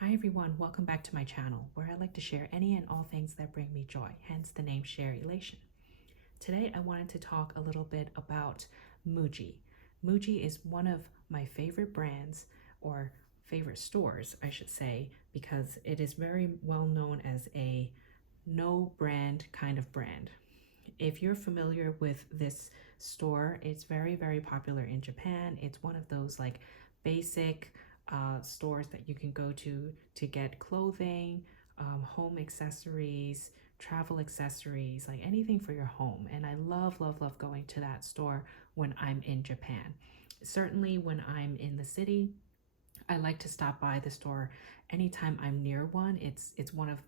Hi everyone, welcome back to my channel where I like to share any and all things that bring me joy, hence the name Sharelation. Today I wanted to talk a little bit about Muji. Muji is one of my favorite brands, or favorite stores I should say, because it is very well known as a no brand kind of brand. If you're familiar with this store, it's very popular in Japan. It's one of those like basic stores that you can go to get clothing, home accessories, travel accessories, like anything for your home. And I love going to that store when I'm in Japan. Certainly when I'm in the city, I like to stop by the store anytime I'm near one. It's one of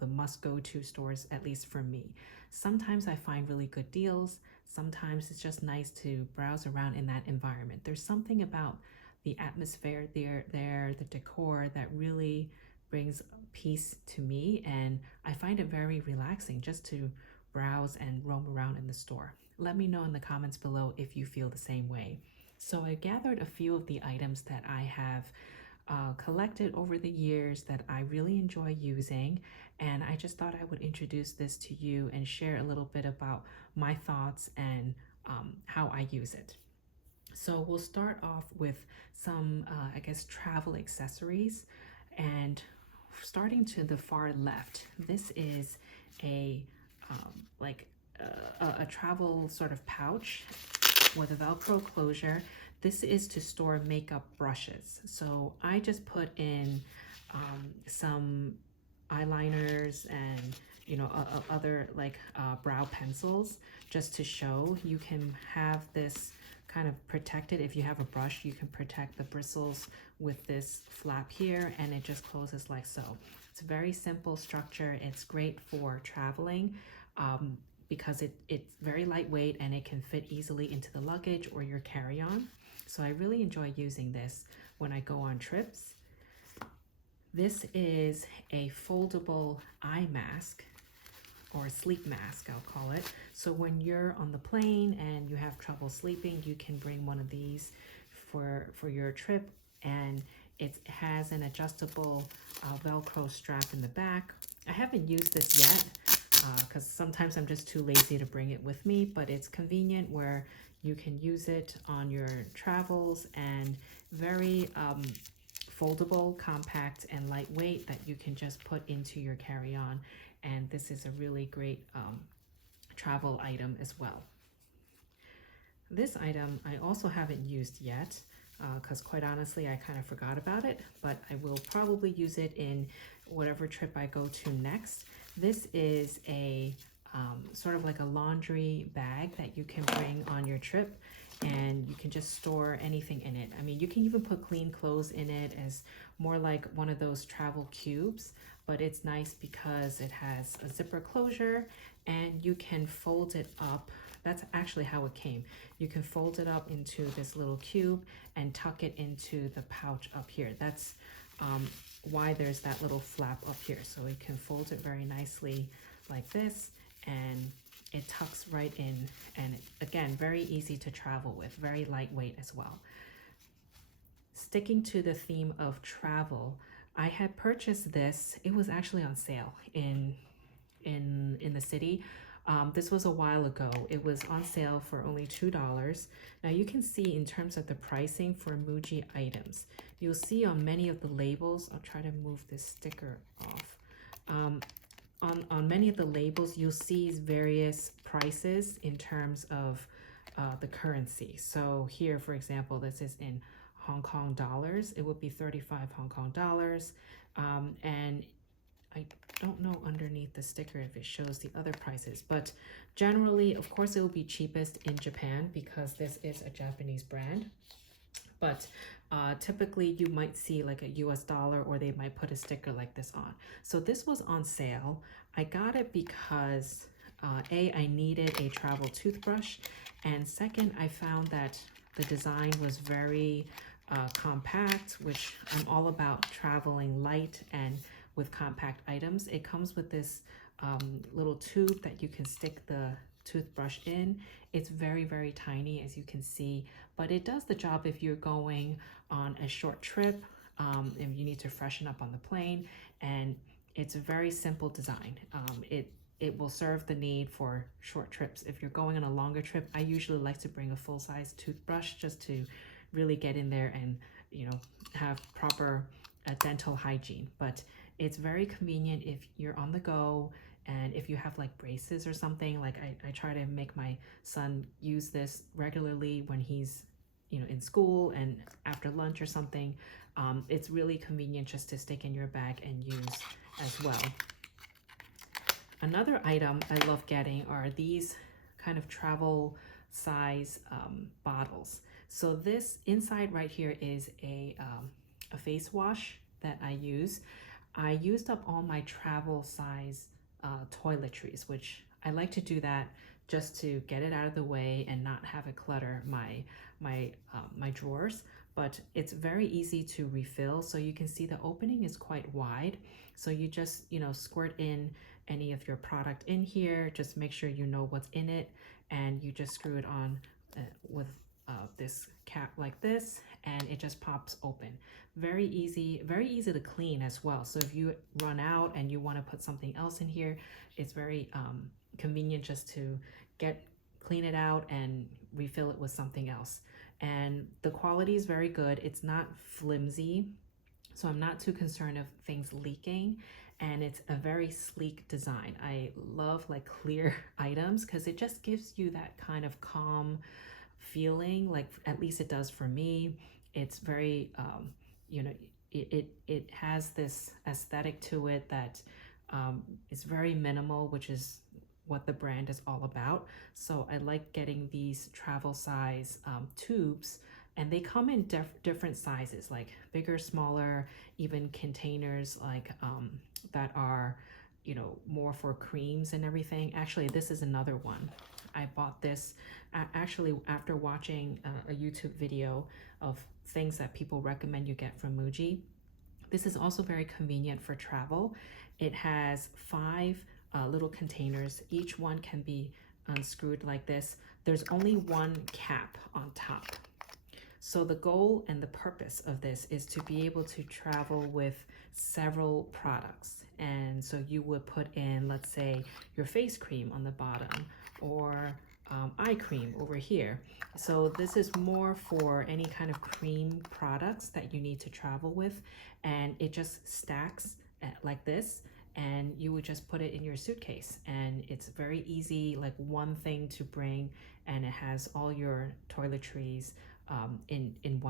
the must go to stores, at least for me. Sometimes I find really good deals. Sometimes it's just nice to browse around in that environment. There's something about the atmosphere there, the decor that really brings peace to me, and I find it very relaxing just to browse and roam around in the store. Let me know in the comments below if you feel the same way. So I gathered a few of the items that I have collected over the years that I really enjoy using, and I just thought I would introduce this to you and share a little bit about my thoughts and how I use it. So we'll start off with some, I guess, travel accessories, and starting to the far left, this is a like a travel sort of pouch with a Velcro closure. This is to store makeup brushes. So I just put in some eyeliners and other like brow pencils, just to show you can have this kind of protected. If you have a brush, you can protect the bristles with this flap here, and it just closes like so. It's a very simple structure. It's great for traveling because it's very lightweight and it can fit easily into the luggage or your carry-on. So I really enjoy using this when I go on trips. This is a foldable eye mask, or sleep mask, I'll call it. So when you're on the plane and you have trouble sleeping, you can bring one of these for your trip, and it has an adjustable Velcro strap in the back. I haven't used this yet because sometimes I'm just too lazy to bring it with me, but it's convenient where you can use it on your travels, and very foldable, compact, and lightweight that you can just put into your carry-on. And this is a really great travel item as well. This item I also haven't used yet because quite honestly I kind of forgot about it, but I will probably use it in whatever trip I go to next. This is a sort of like a laundry bag that you can bring on your trip, and you can just store anything in it. I mean, you can even put clean clothes in it, as more like one of those travel cubes, but it's nice because it has a zipper closure and you can fold it up. That's actually how it came. You can fold it up into this little cube and tuck it into the pouch up here. That's why there's that little flap up here. So we can fold it very nicely like this, and it tucks right in, and again, very easy to travel with, very lightweight as well. Sticking to the theme of travel, I had purchased this. It was actually on sale in the city. This was a while ago. It was on sale for only $2. Now you can see in terms of the pricing for Muji items, you'll see on many of the labels, I'll try to move this sticker off. On many of the labels, you'll see various prices in terms of the currency. So here, for example, this is in Hong Kong dollars. It would be 35 Hong Kong dollars. And I don't know underneath the sticker if it shows the other prices, but generally, of course, it will be cheapest in Japan because this is a Japanese brand. But typically you might see like a US dollar, or they might put a sticker like this on. So this was on sale. I got it because A, I needed a travel toothbrush, and second, I found that the design was very compact, which I'm all about traveling light and with compact items. It comes with this little tube that you can stick the toothbrush in. It's very tiny, as you can see, but it does the job if you're going on a short trip if you need to freshen up on the plane. And it's a very simple design. It will serve the need for short trips. If you're going on a longer trip, I usually like to bring a full-size toothbrush just to really get in there and, you know, have proper dental hygiene. But it's very convenient if you're on the go, and if you have like braces or something. Like I try to make my son use this regularly when he's, you know, in school and after lunch or something. It's really convenient just to stick in your bag and use as well. Another item I love getting are these kind of travel size bottles. So this inside right here is a face wash that I use. I used up all my travel size toiletries, which I like to do that just to get it out of the way and not have it clutter my drawers. But it's very easy to refill. So you can see the opening is quite wide. So you just, you know, squirt in any of your product in here. Just make sure you know what's in it, and you just screw it on with this cap like this, and it just pops open. Very easy to clean as well. So if you run out and you want to put something else in here, it's very convenient just to clean it out and refill it with something else. And the quality is very good. It's not flimsy, so I'm not too concerned of things leaking. And it's a very sleek design. I love like clear items because it just gives you that kind of calm feeling, like at least it does for me. It's very you know, it has this aesthetic to it that is very minimal, which is what the brand is all about. So I like getting these travel size tubes, and they come in different sizes, like bigger, smaller, even containers like that are, you know, more for creams and everything. Actually, this is another one. I bought this actually after watching a YouTube video of things that people recommend you get from Muji. This is also very convenient for travel. It has 5 little containers. Each one can be unscrewed like this. There's only one cap on top. So the goal and the purpose of this is to be able to travel with several products. And so you would put in, let's say, your face cream on the bottom, or eye cream over here. So this is more for any kind of cream products that you need to travel with, and it just stacks like this, and you would just put it in your suitcase, and it's very easy, like one thing to bring, and it has all your toiletries in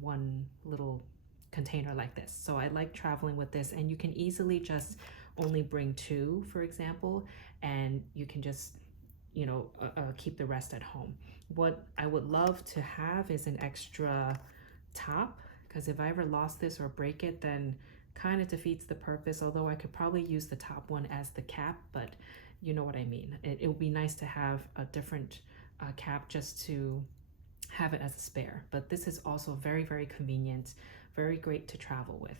one little container like this. So I like traveling with this, and you can easily just only bring 2, for example, and you can just, you know, keep the rest at home. What I would love to have is an extra top, because if I ever lost this or break it, then kind of defeats the purpose. Although I could probably use the top one as the cap, but you know what I mean. It would be nice to have a different cap just to have it as a spare. But this is also very, very convenient, very great to travel with.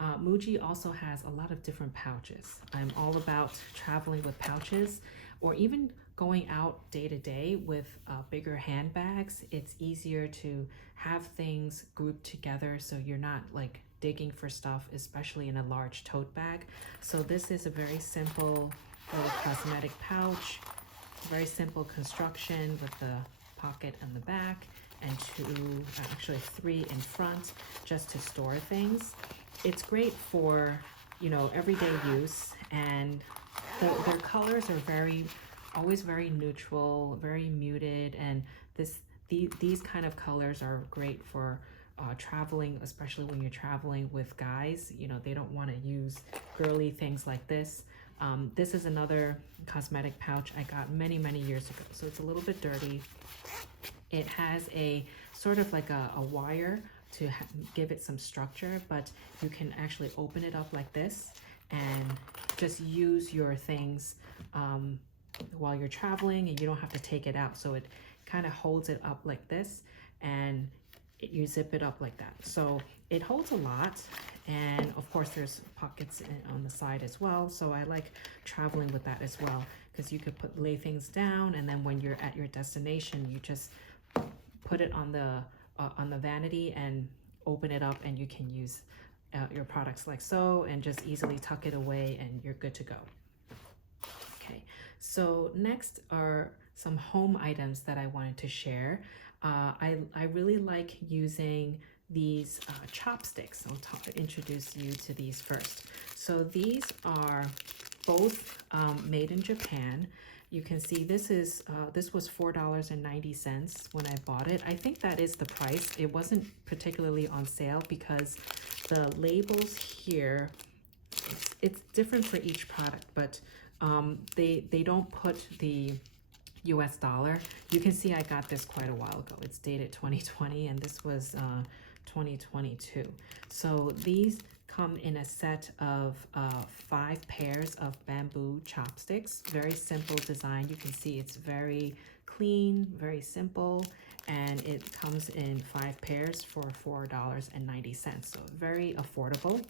Muji also has a lot of different pouches. I'm all about traveling with pouches, or even going out day to day with bigger handbags. It's easier to have things grouped together so you're not like digging for stuff, especially in a large tote bag. So this is a very simple little cosmetic pouch, very simple construction with the pocket on the back and 2, actually 3 in front, just to store things. It's great for, you know, everyday use, and their colors are always very neutral, very muted, and these kind of colors are great for traveling, especially when you're traveling with guys. You know, they don't want to use girly things like this. This is another cosmetic pouch I got many years ago, so it's a little bit dirty. It has a sort of like a wire to give it some structure, but you can actually open it up like this and just use your things while you're traveling, and you don't have to take it out. So it kind of holds it up like this, and you zip it up like that. So it holds a lot, and of course there's pockets on the side as well. So I like traveling with that as well, because you could lay things down, and then when you're at your destination, you just put it on the vanity and open it up and you can use your products like so, and just easily tuck it away and you're good to go. Okay, so next are some home items that I wanted to share. I really like using these chopsticks. I'll introduce you to these first. So these are both made in Japan. You can see this was $4.90 when I bought it. I think that is the price. It wasn't particularly on sale because the labels here, it's different for each product, but they don't put the US dollar. You can see I got this quite a while ago. It's dated 2020 and this was 2022. So these come in a set of 5 pairs of bamboo chopsticks. Very simple design. You can see it's very clean, very simple, and it comes in 5 pairs for $4.90. So very affordable.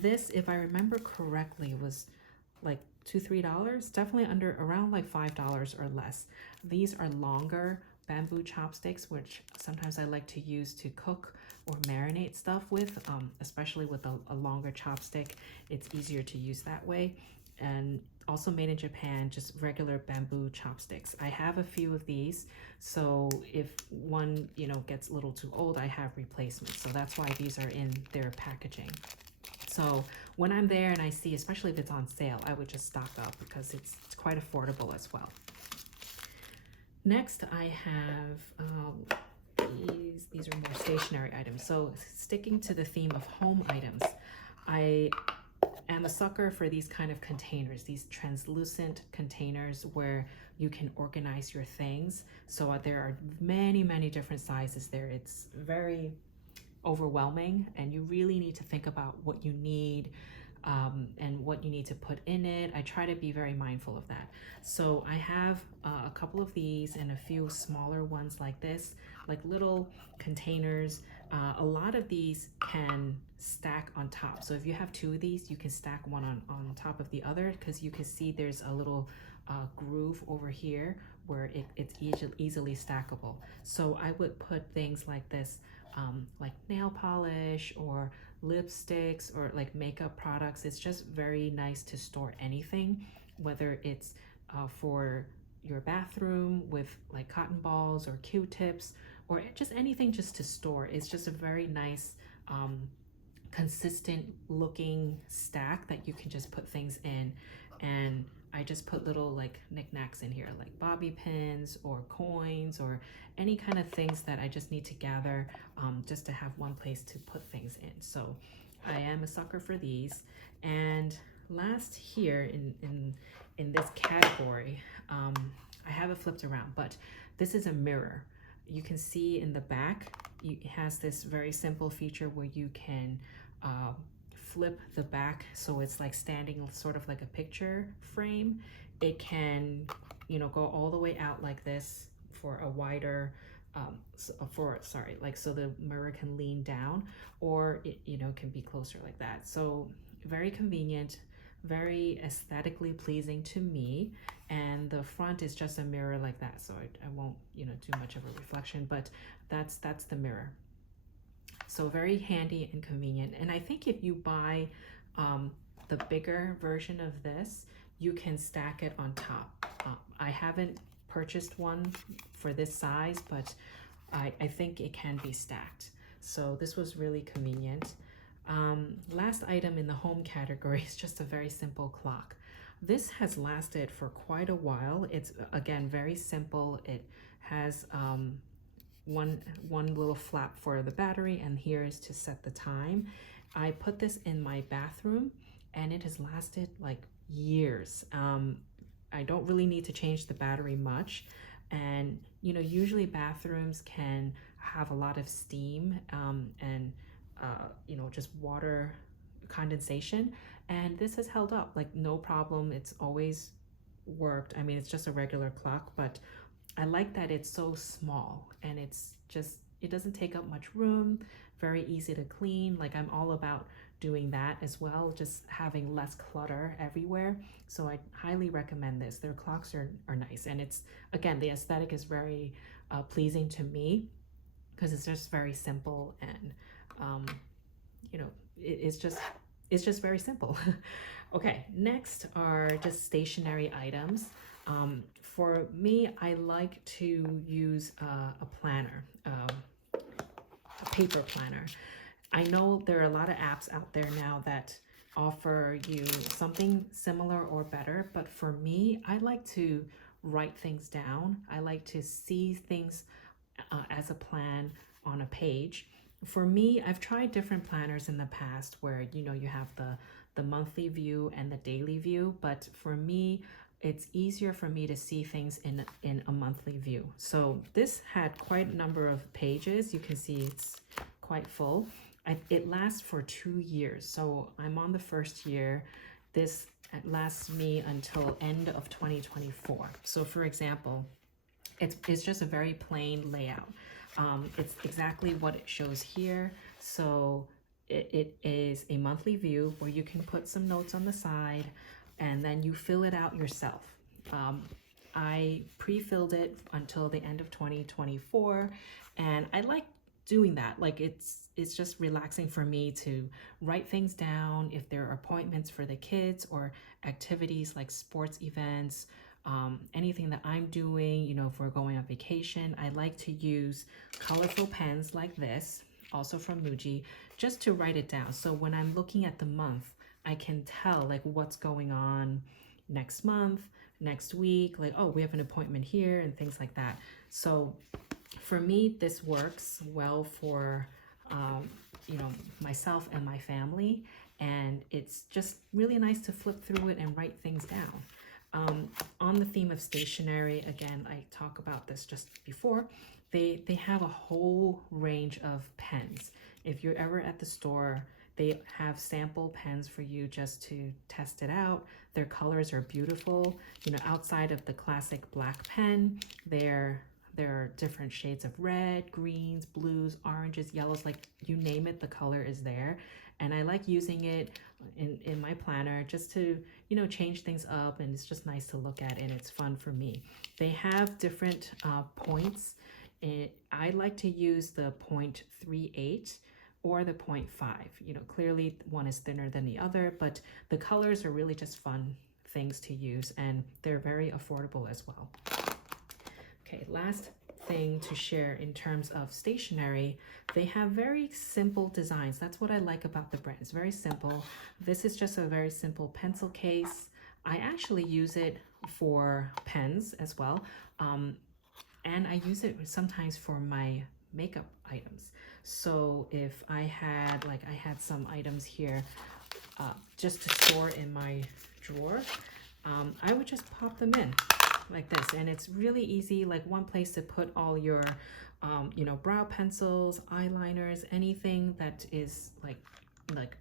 This, if I remember correctly, was like $2-3, definitely around like $5 or less. These are longer bamboo chopsticks, which sometimes I like to use to cook or marinate stuff with, especially with a longer chopstick. It's easier to use that way. And also made in Japan, just regular bamboo chopsticks. I have a few of these, so if one gets a little too old, I have replacements. So that's why these are in their packaging. So when I'm there and I see, especially if it's on sale, I would just stock up because it's quite affordable as well. Next, I have these are more stationery items. So sticking to the theme of home items, I am a sucker for these kind of containers, these translucent containers where you can organize your things. So there are many different sizes there. It's very overwhelming and you really need to think about what you need and what you need to put in it. I try to be very mindful of that. So I have a couple of these and a few smaller ones like this, like little containers. A lot of these can stack on top. So if you have 2 of these, you can stack one on top of the other, because you can see there's a little groove over here where it's easily stackable. So I would put things like this, like nail polish or lipsticks or like makeup products. It's just very nice to store anything, whether it's for your bathroom with like cotton balls or Q-tips or just anything just to store. It's just a very nice consistent looking stack that you can just put things in. And I just put little like knickknacks in here, like bobby pins or coins or any kind of things that I just need to gather, just to have one place to put things in. So I am a sucker for these. And last here in this category, I have it flipped around, but this is a mirror. You can see in the back, it has this very simple feature where you can flip the back so it's like standing sort of like a picture frame. It can go all the way out like this for a wider so the mirror can lean down, or it can be closer like that. So very convenient, very aesthetically pleasing to me. And the front is just a mirror like that, so I won't do much of a reflection, but that's the mirror. So very handy and convenient. And I think if you buy the bigger version of this, you can stack it on top. I haven't purchased one for this size, but I think it can be stacked. So this was really convenient. Last item in the home category is just a very simple clock. This has lasted for quite a while. It's again very simple. It has one little flap for the battery, and here is to set the time. I put this in my bathroom and it has lasted like years. I don't really need to change the battery much, and usually bathrooms can have a lot of steam and just water condensation, and this has held up like no problem. It's always worked. I mean, it's just a regular clock, but I like that it's so small and it doesn't take up much room, very easy to clean. Like I'm all about doing that as well, just having less clutter everywhere. So I highly recommend this. Their clocks are nice, and it's, again, the aesthetic is very pleasing to me. because it's just very simple, and um, you know, it's just very simple. Okay, next are just stationery items. For me, I like to use a planner, a paper planner. I know there are a lot of apps out there now that offer you something similar or better, but for me, I like to write things down. I like to see things as a plan on a page. For me, I've tried different planners in the past where you have the monthly view and the daily view, but for me, it's easier for me to see things in a monthly view. So this had quite a number of pages. You can see it's quite full. It lasts for 2 years, so I'm on the first year. This lasts me until end of 2024. So for example, it's just a very plain layout. It's exactly what it shows here. So it is a monthly view where you can put some notes on the side, and then you fill it out yourself. I pre-filled it until the end of 2024, and I like doing that. Like it's just relaxing for me to write things down if there are appointments for the kids or activities like sports events, anything that I'm doing, if we're going on vacation. I like to use colorful pens like this, also from Muji, just to write it down. So when I'm looking at the month, I can tell like what's going on next month, next week, like, oh, we have an appointment here and things like that. So for me, this works well for, myself and my family. And it's just really nice to flip through it and write things down. On the theme of stationery, again, I talk about this just before, they have a whole range of pens. If you're ever at the store, they have sample pens for you just to test it out. Their colors are beautiful. Outside of the classic black pen, there are different shades of red, greens, blues, oranges, yellows, like you name it, the color is there. And I like using it in my planner just to, change things up, and it's just nice to look at, and it's fun for me. They have different points. I like to use the 0.38 or the 0.5. Clearly one is thinner than the other, but the colors are really just fun things to use, and they're very affordable as well. Okay, last thing to share in terms of stationery, they have very simple designs. That's what I like about the brand. It's very simple. This is just a very simple pencil case. I actually use it for pens as well, and I use it sometimes for my makeup items. So if I had some items here just to store in my drawer, I would just pop them in like this, and it's really easy, like one place to put all your brow pencils, eyeliners, anything that is like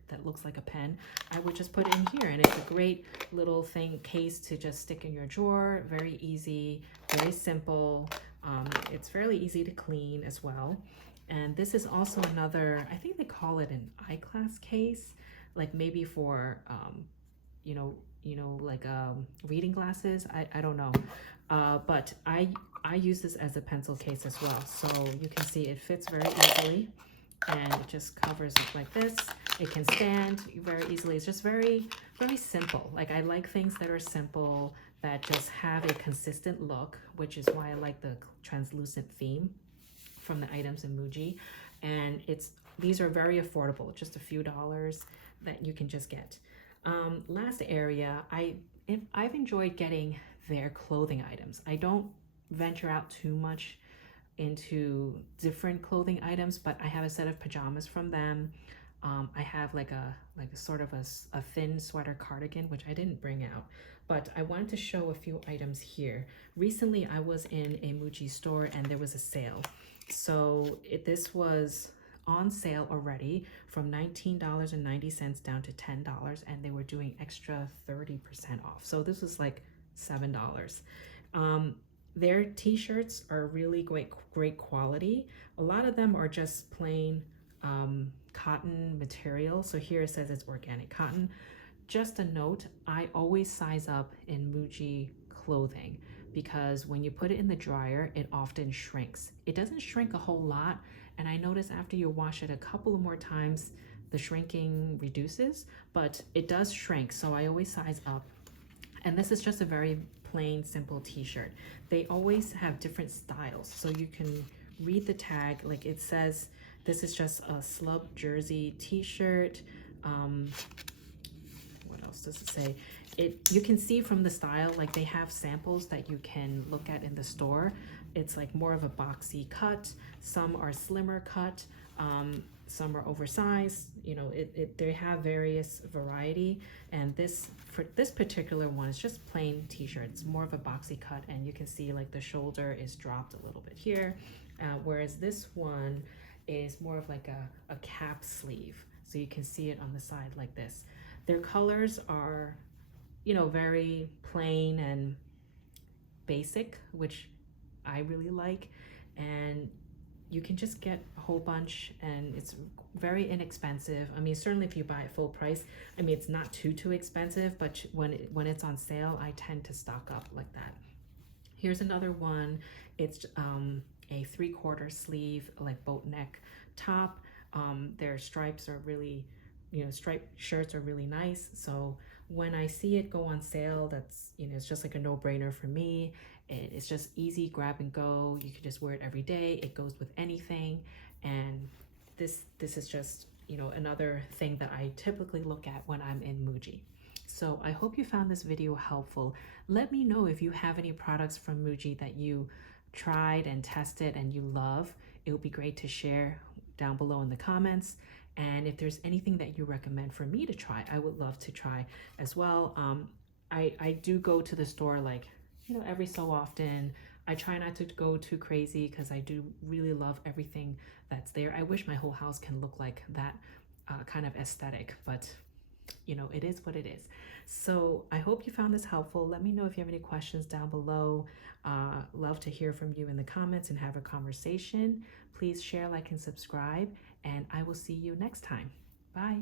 that looks like a pen. I would just put it in here, and it's a great little case to just stick in your drawer. Very easy, very simple. It's fairly easy to clean as well. And this is also another, I think they call it an eyeglass case, like maybe for like reading glasses. I don't know, but I use this as a pencil case as well. So you can see it fits very easily, and it just covers it like this. It can stand very easily. It's just very, very simple. Like I like things that are simple, that just have a consistent look, which is why I like the translucent theme from the items in Muji. And these are very affordable, just a few dollars that you can just get. Last area, I've enjoyed getting their clothing items. I don't venture out too much into different clothing items, but I have a set of pajamas from them. I have like a sort of a thin sweater cardigan, which I didn't bring out, but I wanted to show a few items here. Recently, I was in a Muji store and there was a sale. So this was on sale already from $19.90 down to $10, and they were doing extra 30% off. So this was like $7. Their t-shirts are really great quality. A lot of them are just plain cotton material. So here it says it's organic cotton. Just a note, I always size up in Muji clothing, because when you put it in the dryer, it often shrinks. It doesn't shrink a whole lot. And I notice after you wash it a couple of more times, the shrinking reduces, but it does shrink. So I always size up. And this is just a very plain, simple t-shirt. They always have different styles. So you can read the tag, like it says, this is just a slub jersey t-shirt. What else does it say? You can see from the style, like they have samples that you can look at in the store. It's like more of a boxy cut. Some are slimmer cut. Some are oversized. You know, they have various variety. And for this particular one, it's just plain t-shirt. It's more of a boxy cut, and you can see like the shoulder is dropped a little bit here. Whereas this one is more of like a cap sleeve. So you can see it on the side like this. Their colors are, you know, very plain and basic, which I really like. And you can just get a whole bunch, and it's very inexpensive. I mean, certainly if you buy it full price, I mean, it's not too expensive, but when it's on sale, I tend to stock up like that. Here's another one. It's a 3/4 sleeve, like boat neck top. Their stripes are really, you know, striped shirts are really nice. So when I see it go on sale, that's, you know, it's just like a no-brainer for me. It's just easy grab and go. You can just wear it every day. It goes with anything. And this is just, you know, another thing that I typically look at when I'm in Muji. So I hope you found this video helpful. Let me know if you have any products from Muji that you tried and tested and you love. It would be great to share down below in the comments. And if there's anything that you recommend for me to try, I would love to try as well. I do go to the store, like, you know, every so often. I try not to go too crazy because I do really love everything that's there. I wish my whole house can look like that kind of aesthetic, but you know, it is what it is. So I hope you found this helpful. Let me know if you have any questions down below. Love to hear from you in the comments and have a conversation. Please share, like, and subscribe, and I will see you next time. Bye.